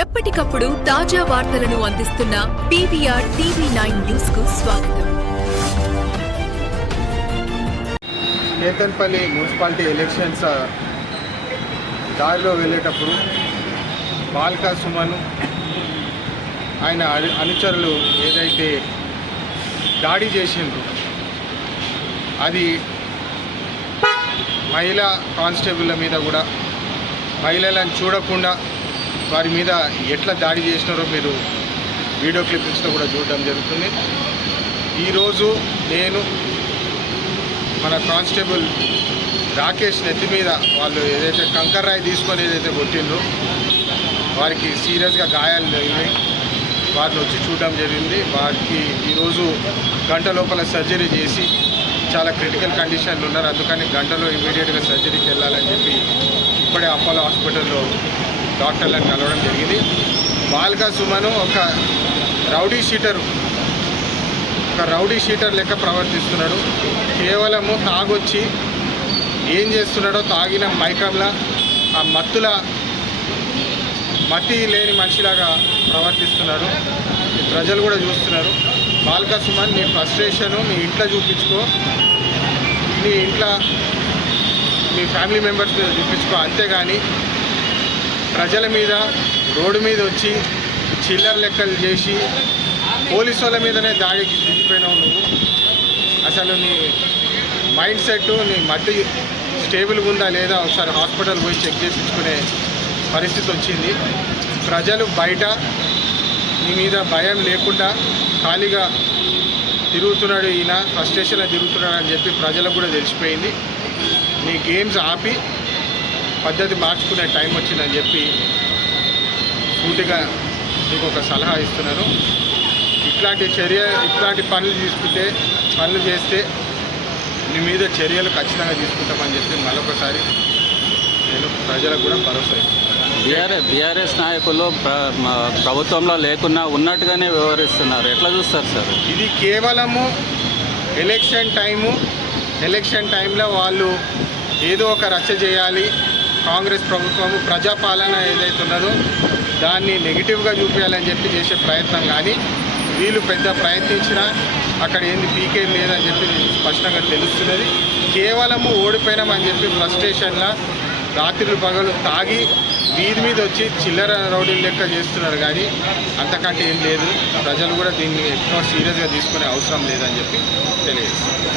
ఎప్పటికప్పుడు తాజా వార్తలను అందిస్తున్న పీవీఆర్ టీవీ నైన్ న్యూస్కు స్వాగతం. కేతన్పల్లి మున్సిపాలిటీ ఎలక్షన్స్ దారిలో వెళ్ళేటప్పుడు బాల్కా సుమను ఆయన అను- అనుచరులు ఏదైతే దాడి చేసిండ్రు అది మహిళా కానిస్టేబుల్ల మీద కూడా మహిళలను చూడకుండా వారి మీద ఎట్లా దాడి చేసినారో మీరు వీడియో క్లిప్పింగ్స్లో కూడా చూడడం జరుగుతుంది. ఈరోజు నేను మన కానిస్టేబుల్ రాకేష్ నెత్తి మీద వాళ్ళు ఏదైతే కంకర్ రాయి తీసుకొని ఏదైతే కొట్టిండ్రో వారికి సీరియస్గా గాయాలు జరిగినాయి. వారిని వచ్చి చూడడం జరిగింది. వారికి ఈరోజు గంట లోపల సర్జరీ చేసి చాలా క్రిటికల్ కండిషన్లు ఉన్నారు. అందుకని గంటలో ఇమీడియట్గా సర్జరీకి వెళ్ళాలని చెప్పి ఇప్పుడే అపోలో హాస్పిటల్లో డాక్టర్లను కలవడం జరిగింది. బాల్గా సుమను ఒక రౌడీ షీటరు ఒక రౌడీ షీటర్ లెక్క ప్రవర్తిస్తున్నాడు. కేవలము తాగొచ్చి ఏం చేస్తున్నాడో తాగిన మైకంలా ఆ మత్తుల మతి లేని మనిషిలాగా ప్రవర్తిస్తున్నాడు. ప్రజలు కూడా చూస్తున్నారు. బాల్కా సుమన్ నీ ఫ్రస్ట్రేషను నీ ఇంట్లో చూపించుకో. నీ ఇంట్లో మీ ఫ్యామిలీ మెంబర్స్ మీద చూపించుకో. అంతేగాని ప్రజల మీద రోడ్డు మీద వచ్చి చిల్లర లెక్కలు చేసి పోలీసు వాళ్ళ మీదనే దాడికి దిగిపోయినావు నువ్వు. అసలు నీ మైండ్ సెట్ నీ మధ్య స్టేబుల్గా ఉందా లేదా ఒకసారి హాస్పిటల్ పోయి చెక్ చేయించుకునే పరిస్థితి వచ్చింది. ప్రజలు బయట నీ మీద భయం లేకుండా ఖాళీగా తిరుగుతున్నాడు ఈయన ఫ్రస్ట్రేషన్లో తిరుగుతున్నాడు అని చెప్పి ప్రజలకు కూడా తెలిసిపోయింది. నీ గేమ్స్ ఆపి పద్ధతి మార్చుకునే టైం వచ్చిందని చెప్పి సూటిగా మీకు ఒక సలహా ఇస్తున్నాను. ఇట్లాంటి చర్య ఇట్లాంటి పనులు తీసుకుంటే పనులు చేస్తే మీ మీద చర్యలు ఖచ్చితంగా తీసుకుంటామని చెప్పి మరొకసారి నేను ప్రజలకు కూడా భరోసా బీఆర్ఎస్ బీఆర్ఎస్ నాయకులు ప్రభుత్వంలో లేకున్నా ఉన్నట్టుగానే వ్యవహరిస్తున్నారు. ఎట్లా చూస్తారు సార్? ఇది కేవలము ఎలక్షన్ టైము ఎలక్షన్ టైంలో వాళ్ళు ఏదో ఒక రచ్చ చేయాలి కాంగ్రెస్ ప్రభుత్వము ప్రజాపాలన ఏదైతే ఉన్నదో దాన్ని నెగిటివ్గా చూపించాలని చెప్పి చేసే ప్రయత్నం కానీ వీళ్ళు పెద్ద ప్రయత్నించినా అక్కడ ఏంది పీకే లేదని చెప్పి స్పష్టంగా తెలుస్తున్నది. కేవలము ఓడిపోయినామని చెప్పి ఫ్రస్ట్రేషన్లా రాత్రులు పగలు తాగి వీధి మీద వచ్చి చిల్లర రౌడీలు లెక్క చేస్తున్నారు కానీ అంతకంటే ఏం లేదు. ప్రజలు కూడా దీన్ని ఎక్కువ సీరియస్గా తీసుకునే అవసరం లేదని చెప్పి తెలియజేస్తారు